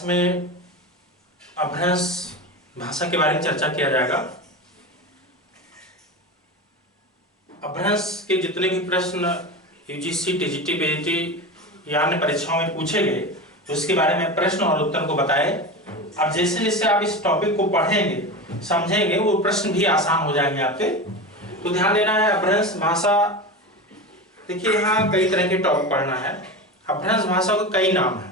Class में अपभ्रंश भाषा के बारे में चर्चा किया जाएगा। अपभ्रंश के जितने भी प्रश्न यूजीसी, टीजीटी, पीजीटी या अन्य परीक्षाओं में पूछे गए तो उसके बारे में प्रश्न और उत्तर को बताए। अब जैसे जैसे आप इस टॉपिक को पढ़ेंगे, समझेंगे, वो प्रश्न भी आसान हो जाएंगे आपके। तो ध्यान देना है अपभ्रंश भाषा। देखिए यहाँ कई तरह के टॉपिक पढ़ना है। अपभ्रंश भाषा के कई नाम है।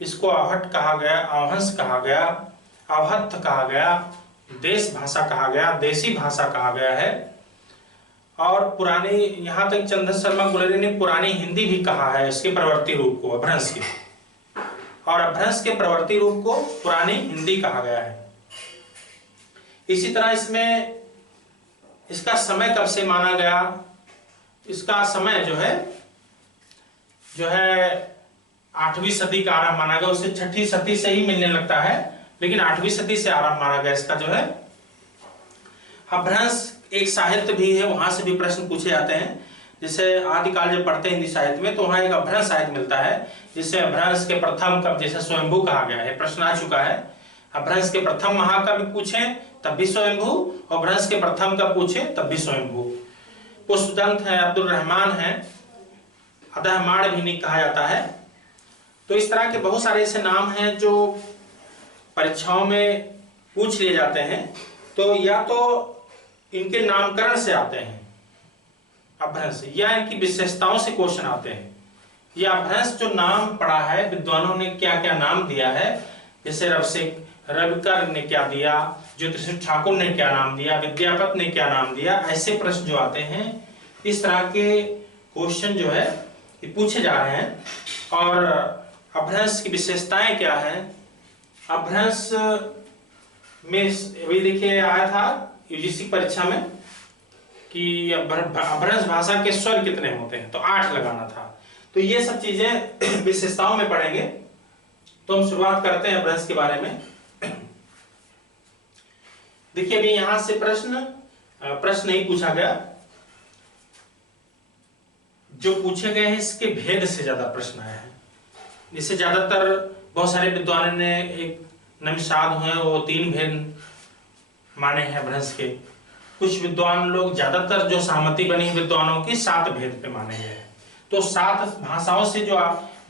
इसको आहट कहा गया, आवहंस कहा गया, अवहत्थ कहा गया, देश भाषा कहा गया, देसी भाषा कहा गया है। और पुरानी, यहाँ तक चंद्र शर्मा गुलेरिया ने पुरानी हिंदी भी कहा है इसके प्रवर्ती रूप को, अपभ्रंश के। और अपभ्रंश के प्रवर्ती रूप को पुरानी हिंदी कहा गया है। इसी तरह इसमें इसका समय कब से माना गया, इसका समय जो है 8वीं सदी का आरंभ माना गया। उससे 6ठी सदी से ही मिलने लगता है, लेकिन 8वीं सदी से आरंभ माना गया इसका जो है। अपभ्रंश एक साहित्य भी है, वहां से भी प्रश्न पूछे जाते हैं। जैसे आदिकाल जब पढ़ते हैं हिंदी साहित्य में तो वहां एक अपभ्रंश साहित्य मिलता है, जिससे अपभ्रंश के प्रथम कवि जैसे स्वयंभू कहा गया है, प्रश्न आ चुका है। अपभ्रंश के प्रथम महाकवि पूछे तब भी स्वयंभू, और अपभ्रंश के प्रथम कवि पूछे तब भी स्वयंभू। पुष्पदंत है, अब्दुल रहमान है, अदहमाण भी नहीं कहा जाता है। तो इस तरह के बहुत सारे ऐसे नाम हैं जो परीक्षाओं में पूछ लिए जाते हैं। तो या तो इनके नामकरण से आते हैं अपभ्रंश, या इनकी विशेषताओं से क्वेश्चन आते हैं। या अपभ्रंश जो नाम पड़ा है, विद्वानों ने क्या क्या नाम दिया है, जैसे रविकर ने क्या दिया, ज्योतिष ठाकुर ने क्या नाम दिया, विद्यापत ने क्या नाम दिया, ऐसे प्रश्न जो आते हैं, इस तरह के क्वेश्चन जो है ये पूछे जा रहे हैं। और अपभ्रंश की विशेषताएं क्या है, अपभ्रंश में अभी देखिए आया था यूजीसी परीक्षा में कि अपभ्रंश भाषा के स्वर कितने होते हैं, तो 8 लगाना था। तो ये सब चीजें विशेषताओं में पढ़ेंगे। तो हम शुरुआत करते हैं अपभ्रंश के बारे में। देखिए अभी यहां से प्रश्न नहीं पूछा गया, जो पूछे गए हैं इसके भेद से ज्यादा प्रश्न आए हैं। जिससे ज्यादातर बहुत सारे विद्वानों ने एक नमिषाद हुए वो 3 भेद माने हैं अपभ्रंश के। कुछ विद्वान लोग, ज्यादातर जो सहमति बनी विद्वानों की, 7 भेद पे माने गए हैं। तो 7 भाषाओं से जो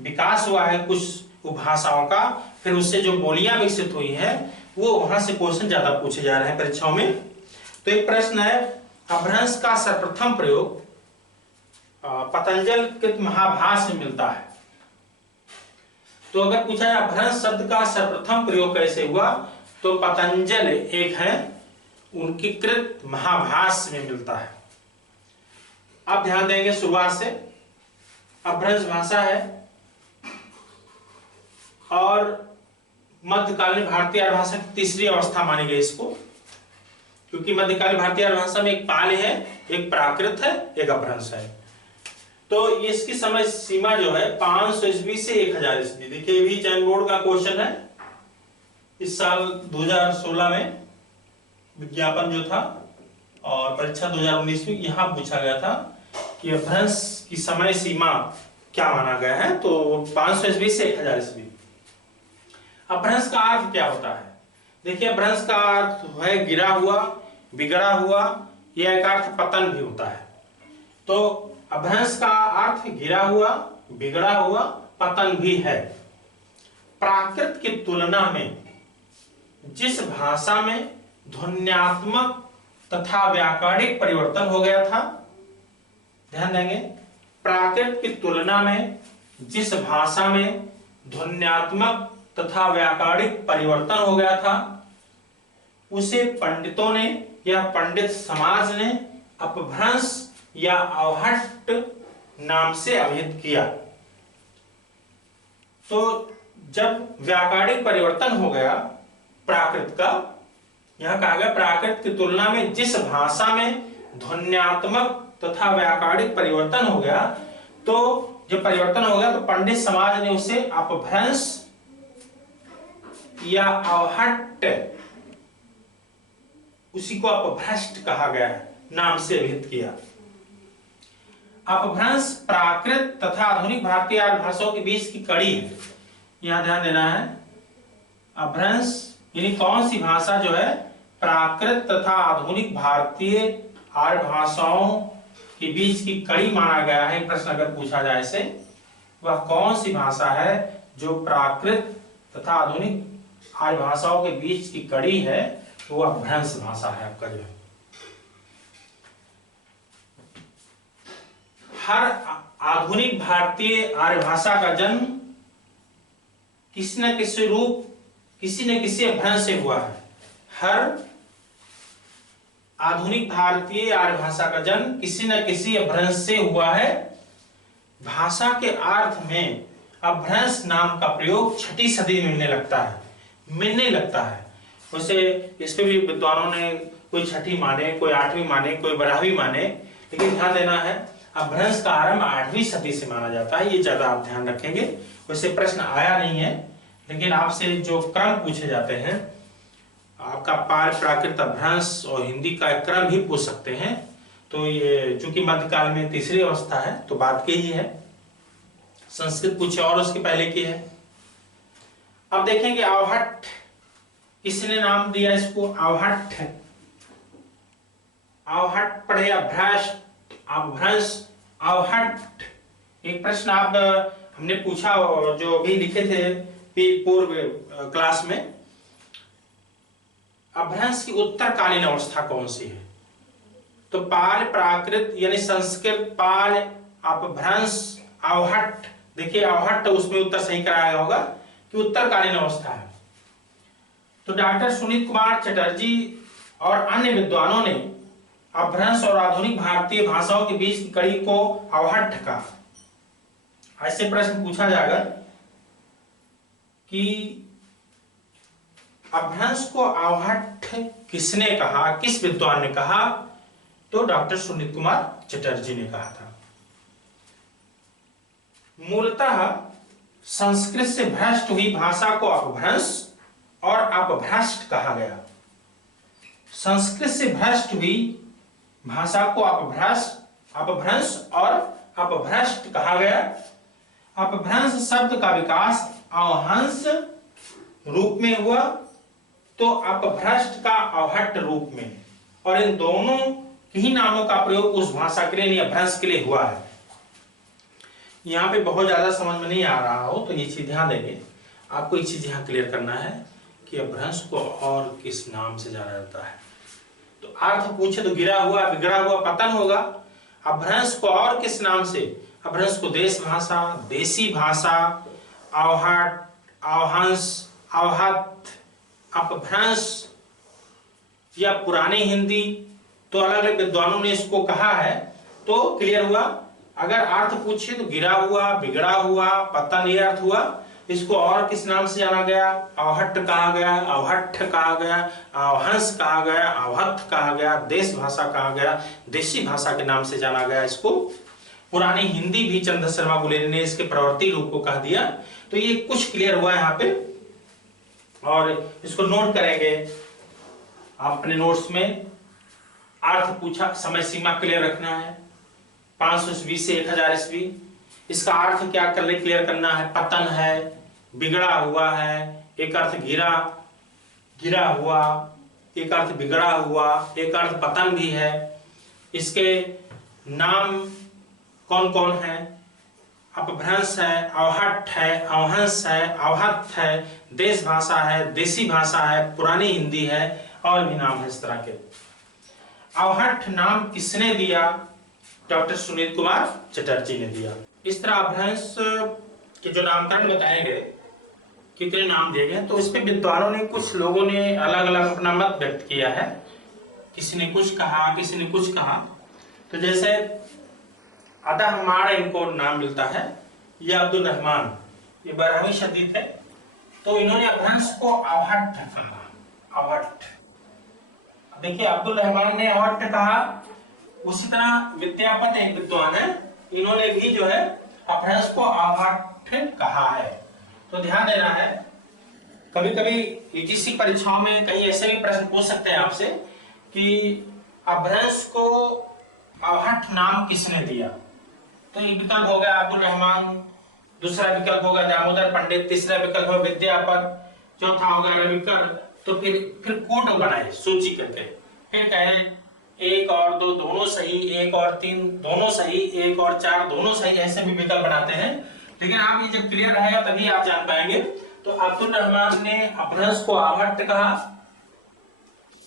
विकास हुआ है कुछ उपभाषाओं का, फिर उससे जो बोलियां विकसित हुई है, वो वहां से क्वेश्चन ज्यादा पूछे जा रहे हैं परीक्षाओं में। तो एक प्रश्न है, अपभ्रंश का सर्वप्रथम प्रयोग पतंजल के महाभाष्य में मिलता है। तो अगर पूछा जाए अपभ्रंश शब्द का सर्वप्रथम प्रयोग कैसे हुआ, तो पतंजल एक है, उनकी कृत महाभाष्य में मिलता है। अब ध्यान देंगे शुरुआत से। अपभ्रंश भाषा है और मध्यकालीन भारतीय आर्य भाषा की तीसरी अवस्था मानी गई इसको, क्योंकि मध्यकालीन भारतीय आर्य भाषा में एक पाली है, एक प्राकृत है, एक अपभ्रंश है। तो इसकी समय सीमा जो है 500 ईस्वी से 1000 ईस्वी। देखिए ये भी चयन बोर्ड का क्वेश्चन है, इस साल 2016 में विज्ञापन जो था और परीक्षा 2019 में यहाँ पूछा गया था कि अपभ्रंश की समय सीमा क्या माना गया है, तो 500 ईस्वी से 1000 ईस्वी। अपभ्रंश का अर्थ क्या होता है? देखिए अपभ्रंश का अर्थ है गिरा हुआ, बिगड़ा हुआ, या एक अर्थ पतन भी होता है। तो अपभ्रंश का अर्थ गिरा हुआ, बिगड़ा हुआ, पतन भी है। प्राकृत की तुलना में जिस भाषा में ध्वन्यात्मक तथा व्याकरणिक परिवर्तन हो गया था, ध्यान देंगे, प्राकृत की तुलना में जिस भाषा में ध्वन्यात्मक तथा व्याकरणिक परिवर्तन हो गया था, उसे पंडितों ने या पंडित समाज ने अपभ्रंश या अवहट्ट नाम से अभिहित किया। तो जब व्याकरणिक परिवर्तन हो गया प्राकृत का, यहां कहा गया प्राकृत की तुलना में जिस भाषा में ध्वन्यात्मक तथा व्याकरणिक परिवर्तन हो गया, तो जब परिवर्तन हो गया तो पंडित समाज ने उसे अपभ्रंश या अवहट्ट, उसी को अपभ्रष्ट कहा गया है, नाम से अभिहित किया। अपभ्रंश प्राकृत तथा आधुनिक भारतीय आर्य भाषाओं के बीच की कड़ी है, यहां ध्यान देना है। अपभ्रंश यानी कौन सी भाषा जो है प्राकृत तथा आधुनिक भारतीय आर्य भाषाओं के बीच की कड़ी माना गया है। प्रश्न अगर पूछा जाए से, वह कौन सी भाषा है जो प्राकृत तथा आधुनिक आर्य भाषाओं के बीच की कड़ी है, तो वह अपभ्रंश भाषा है आपका जो है। हर आधुनिक भारतीय आर्य भाषा का जन्म किसी न किसी रूप, किसी न किसी अपभ्रंश से हुआ है। हर आधुनिक भारतीय आर्य भाषा का जन्म किसी न किसी अपभ्रंश से हुआ है। भाषा के अर्थ में अपभ्रंश नाम का प्रयोग 6ठी सदी में मिलने लगता है। वैसे इस पे भी विद्वानों ने कोई 6ठी माने, कोई 8वीं माने, कोई 12वीं माने, लेकिन ध्यान देना है अपभ्रंश का आरंभ 8वीं सदी से माना जाता है। ये ज्यादा आप ध्यान रखेंगे। वैसे प्रश्न आया नहीं है, लेकिन आपसे जो क्रम पूछे जाते हैं, आपका पाल, प्राकृत, अपभ्रंश और हिंदी का क्रम भी पूछ सकते हैं। तो ये चूंकि मध्यकाल में तीसरी अवस्था है तो बात की ही है। संस्कृत पूछे और उसके पहले की है। अब देखेंगे आवहट, किसने नाम दिया इसको? आवहट। आवहट पढ़े अभ्रष्ट, अपभ्रंश, आवहट। एक प्रश्न आप हमने पूछा जो भी लिखे थे पूर्व क्लास में, अपभ्रंश की उत्तरकालीन अवस्था कौन सी है? तो पाल, प्राकृत यानी संस्कृत, पाल, अपभ्रंश, आवहट। देखिए आवहट उसमें उत्तर सही कराया होगा कि उत्तरकालीन अवस्था है। तो डॉक्टर सुनीत कुमार चटर्जी और अन्य विद्वानों ने अपभ्रंश और आधुनिक भारतीय भाषाओं के बीच की कड़ी को आवहट कहा। ऐसे प्रश्न पूछा जाएगा कि अपभ्रंश को आवहट किसने कहा, किस विद्वान ने कहा? तो डॉक्टर सुनीत कुमार चटर्जी ने कहा था। मूलतः संस्कृत से भ्रष्ट हुई भाषा को अपभ्रंश और अपभ्रष्ट कहा गया। संस्कृत से भ्रष्ट हुई भाषा को अपभ्रंश और अपभ्रष्ट कहा गया। अपभ्रंश शब्द का विकास अवहंस रूप में हुआ, तो अपभ्रष्ट का अवहट रूप में, और इन दोनों ही नामों का प्रयोग उस भाषा के लिए, अपभ्रंश के लिए हुआ है। यहाँ पे बहुत ज्यादा समझ में नहीं आ रहा हो तो ये चीज ध्यान देंगे। आपको एक चीज यहाँ क्लियर करना है कि अपभ्रंश को और किस नाम से जाना जाता है। तो अर्थ पूछे तो गिरा हुआ, बिगड़ा हुआ, पतन होगा। अपभ्रंश को और किस नाम से? अपभ्रंश को देश भाषा, देसी भाषा, आवहट, आवहंस, आवहत, अपभ्रंश या पुरानी हिंदी, तो अलग अलग विद्वानों ने इसको कहा है। तो क्लियर हुआ। अगर अर्थ पूछे तो गिरा हुआ, बिगड़ा हुआ, पतन, ये अर्थ हुआ। इसको और किस नाम से जाना गया? आवहट कहा गया, आवहट कहा गया, आवहंस कहा गया, आवहत कहा गया, देश भाषा कहा गया, देशी भाषा के नाम से जाना गया इसको। पुरानी हिंदी भी चंद्र शर्मा गुलेरी ने इसके प्रवर्ती रूप को कह दिया। तो ये कुछ क्लियर हुआ यहाँ पे, और इसको नोट करेंगे आप अपने नोट्स में। अर्थ पूछा, समय सीमा क्लियर रखना है, 500 ईस्वी से 1000 ईस्वी। इसका अर्थ क्या कर क्लियर करना है? पतन है, बिगड़ा हुआ है, एक अर्थ गिरा हुआ, एक अर्थ बिगड़ा हुआ, एक अर्थ पतन भी है। इसके नाम कौन कौन है? अपभ्रंश है, आवहट है, अवहंस है, आवहत है, देश भाषा है, देसी भाषा है, पुरानी हिंदी है, और भी नाम है इस तरह के। आवहट नाम किसने दिया? डॉक्टर सुनीत कुमार चटर्जी ने दिया। इस तरह अपभ्रंश के जो नामकरण बताए गए, कितने नाम दिए गए, तो इस पे विद्वानों ने, कुछ लोगों ने अलग अलग अपना मत व्यक्त किया है। किसी ने कुछ कहा, किसी ने कुछ कहा। तो जैसे अदहमार इनको नाम मिलता है, ये अब्दुल रहमान, ये 12वीं सदी थे। तो इन्होंने अपभ्रंश को आवहट कहा, आवहट। देखिए अब्दुल रहमान ने आवहट कहा। उसी तरह विद्यापति एक विद्वान है, इन्होंने भी जो है अपभ्रंश को आवहट कहा है। तो ध्यान देना है, कभी कभी यूजीसी परीक्षाओं में कई ऐसे भी प्रश्न पूछ सकते हैं आपसे कि अपभ्रंश को आवहट नाम किसने दिया। तो एक विकल्प होगा अब्दुल रहमान, दूसरा विकल्प होगा दामोदर पंडित, तीसरा विकल्प होगा विद्यापति, चौथा होगा रविकर। तो फिर कोड बनाए सूची करके, फिर कहे 1 और 2 दोनों सही, 1 और 3 दोनों सही, 1 और 4 दोनों सही, ऐसे भी विकल्प बनाते हैं। लेकिन आप ये जब क्लियर रहेगा तभी आप जान पाएंगे। तो अब्दुल रहमान ने अपभ्रंश को आहट कहा,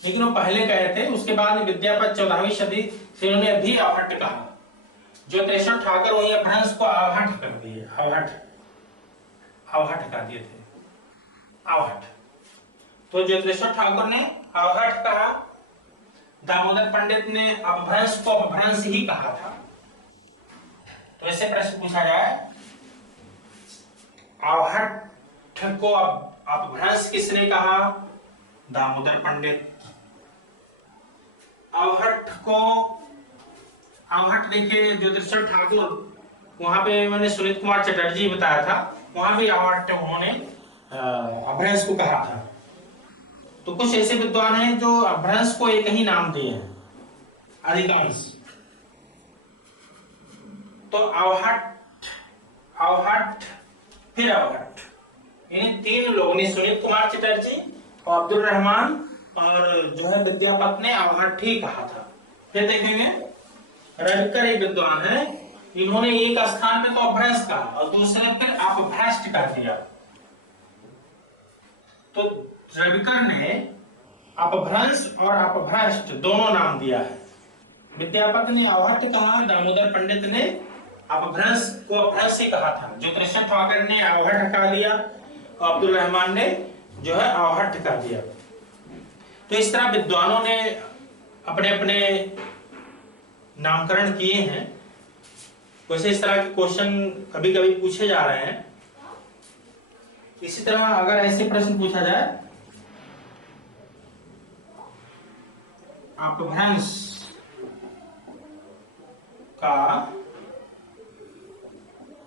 लेकिन वो पहले कहे थे, उसके बाद विद्यापति 14वीं सदी से उन्होंने भी आहट कहा। ज्योतिषर ठाकुर वही अपभ्रंश को आहट कर दिए, आवहट कर दिए थे, आवहट। तो ज्योतिषर ठाकुर ने आवहट कहा, दामोदर पंडित ने अपभ्रंश को अपभ्रंश ही कहा था। तो ऐसे प्रश्न पूछा जाए, आवहट को अपभ्रंश किसने कहा? दामोदर पंडित। आवहट देखिए ज्योतिषर ठाकुर, वहां पे मैंने सुनीत कुमार चटर्जी बताया था, वहां भी आवहट उन्होंने अपभ्रंश को कहा था। तो कुछ ऐसे विद्वान हैं जो अपभ्रंश को एक ही नाम दिए हैं, अधिकांश। तो आवहट फिर आवहट, इन 3 लोगों ने, सुनीत कुमार चटर्जी और अब्दुल रहमान और जो है विद्यापति ने आवहट ही कहा था। फिर देखेंगे रविकर एक विद्वान है, इन्होंने एक स्थान पे तो अपभ्रंश कहा और दूसरे पर अपभ्रष्ट कर दिया। तो रविकर ने अपभ्रंश और अपभ्रष्ट दोनों नाम दिया है। विद्यापति ने आवहट कहा, दामोदर पंडित ने अपभ्रंश को अपभ्रंश ही कहा था, ज्योतिषर ठाकुर ने आवहट हटा दिया और अब्दुल रहमान ने जो है आवहट कर दिया। तो इस तरह विद्वानों ने अपने अपने नामकरण किए हैं। वैसे इस तरह के क्वेश्चन कभी कभी पूछे जा रहे हैं। इसी तरह अगर ऐसे प्रश्न पूछा जाए, अपभ्रंश का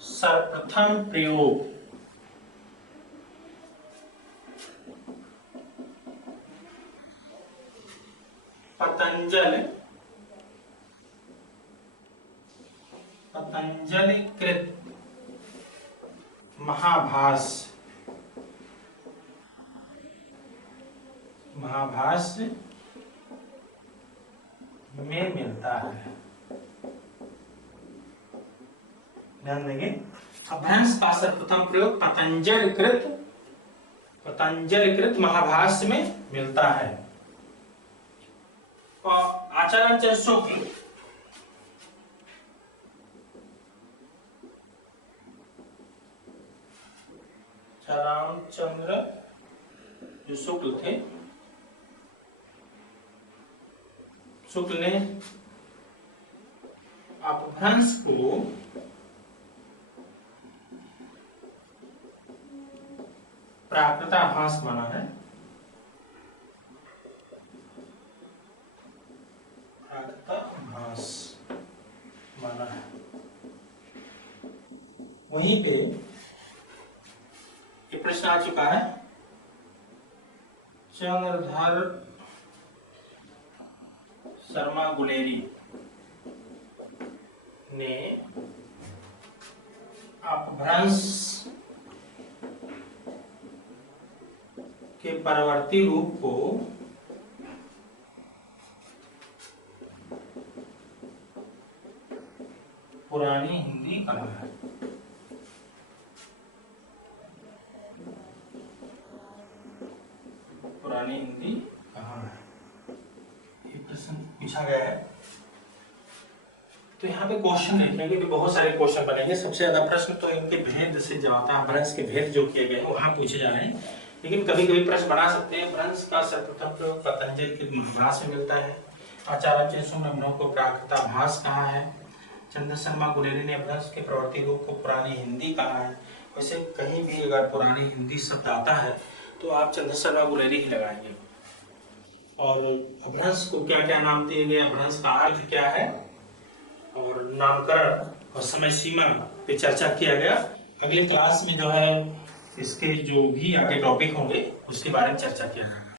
सर्वप्रथम प्रयोग पतंजलिकृत महाभाष्य में मिलता है। ध्यान देंगे, अपभ्रंश का सर्वप्रथम प्रयोग पतंजलिकृत महाभाष्य में मिलता है। और आचार्य शुक्ल रामचंद्र जो शुक्ल थे, शुक्ल ने अपभ्रंश को प्राकृताभास माना है। प्राकृताभास माना है। वहीं पे ये प्रश्न आ चुका है, चंद्रधर शर्मा गुलेरी ने अपभ्रंश के परवर्ती रूप को पुरानी हिंदी कहा है। पुरानी हिंदी कहा है, ये प्रश्न पूछा गया है। तो यहाँ पे क्वेश्चन देख लेंगे कि बहुत सारे क्वेश्चन बनेंगे। सबसे ज्यादा प्रश्न तो इनके भेद से जो आता है, अपभ्रंश के भेद जो किए गए हैं वहां पूछे जा रहे हैं। लेकिन कभी कभी प्रश्न बना सकते हैं। अपभ्रंश का सर्वप्रथम प्रयोग पतंजलि के महाभाष्य में मिलता है। आचार्य शुक्ल को प्राकृताभास कहा है। चंद्र शर्मा गुलेरी ने अपभ्रंश के प्रवर्ती रूप को पुरानी हिंदी कहा है। वैसे कहीं भी अगर पुरानी हिंदी शब्द आता है तो आप चंद्र शर्मा गुलेरी ही लगाएंगे। और अपभ्रंश को क्या क्या नाम दिए गए, अपभ्रंश का अर्थ क्या है और नामकरण और समय सीमा पे चर्चा किया गया। अगले क्लास में जो है इसके जो भी आगे टॉपिक होंगे उसके बारे में चर्चा किया जाएगा।